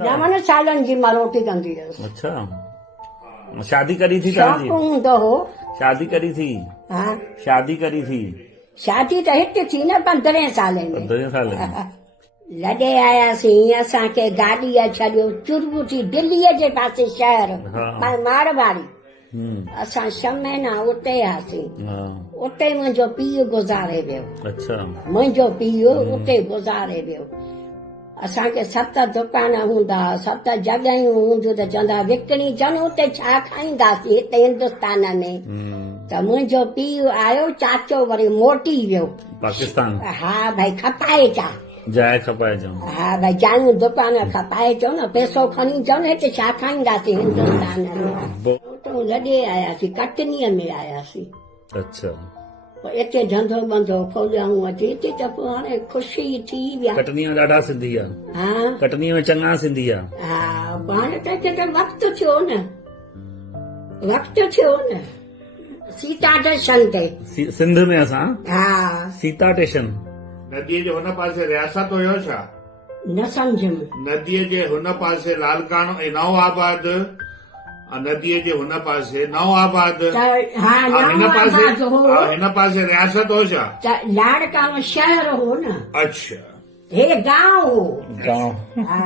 ॼमनि सालनि जी मां रोटी कंदी हुयसि। अच्छा शादी करी थी शौक़ु तव्हांजी हूंदो हो। शादी करी थी हा शादी करी थी शादी त हिते थी न 15 सालनि में। 15 साल में लॾे आयासीं असांखे गाॾीअ छॾियो चुरबू थी दिल्लीअ जे पासे शहर हा। मारवाड़ी। हम्म, असां 6 महीना उते हुआसीं। हा, उते मुंहिंजो पीउ गुज़ारे वियो। अच्छा मुंहिंजो पीउ उते गुज़ारे वियो। असांखे 7 दुकान हूंदा 7 जॻहियूं हूंदियूं त चवंदा विकिणी चवनि उते छा खाईंदासीं हिते हिंदुस्तान में। त मुंहिंजो पीउ आयो चाचो वरी मोटी वियो। पाकिस्तान हा भाई खपाए चा। जाए खपाए जाऊं हा भाई जायूं दुकान खपाए चओ न पैसो खणी चओ न हिते छा खाईंदासीं हिंदुस्तान में। उतां लॾे आयासीं कटनीअ में आयासीं। अच्छा पोइ हिते धंधो बंधो खोलियऊं अची हिते त पोइ हाणे ख़ुशी थी विया। कटनीअ में ॾाढा सिंधी आहे हा कटनीअ में चङा सिंधी आहे हा हाणे त हिते त वक़्तु थियो न वक़्तु थियो न सीता स्टेशन ते। सिंध में असां हा सीता स्टेशन नदीअ जे हुन पासे रियासत हुयो छा? न सम्झ में। नदीअ जे हुन पासे लालकाणो ऐं नवाबाद नदीअ जे हुन पासे नवाबाद त हा हिन पासे नवाबाद हो हिन पासे रियासत हो छा? त लाड़काणो शहर हो न अच्छा हे गांव हो। गांव हा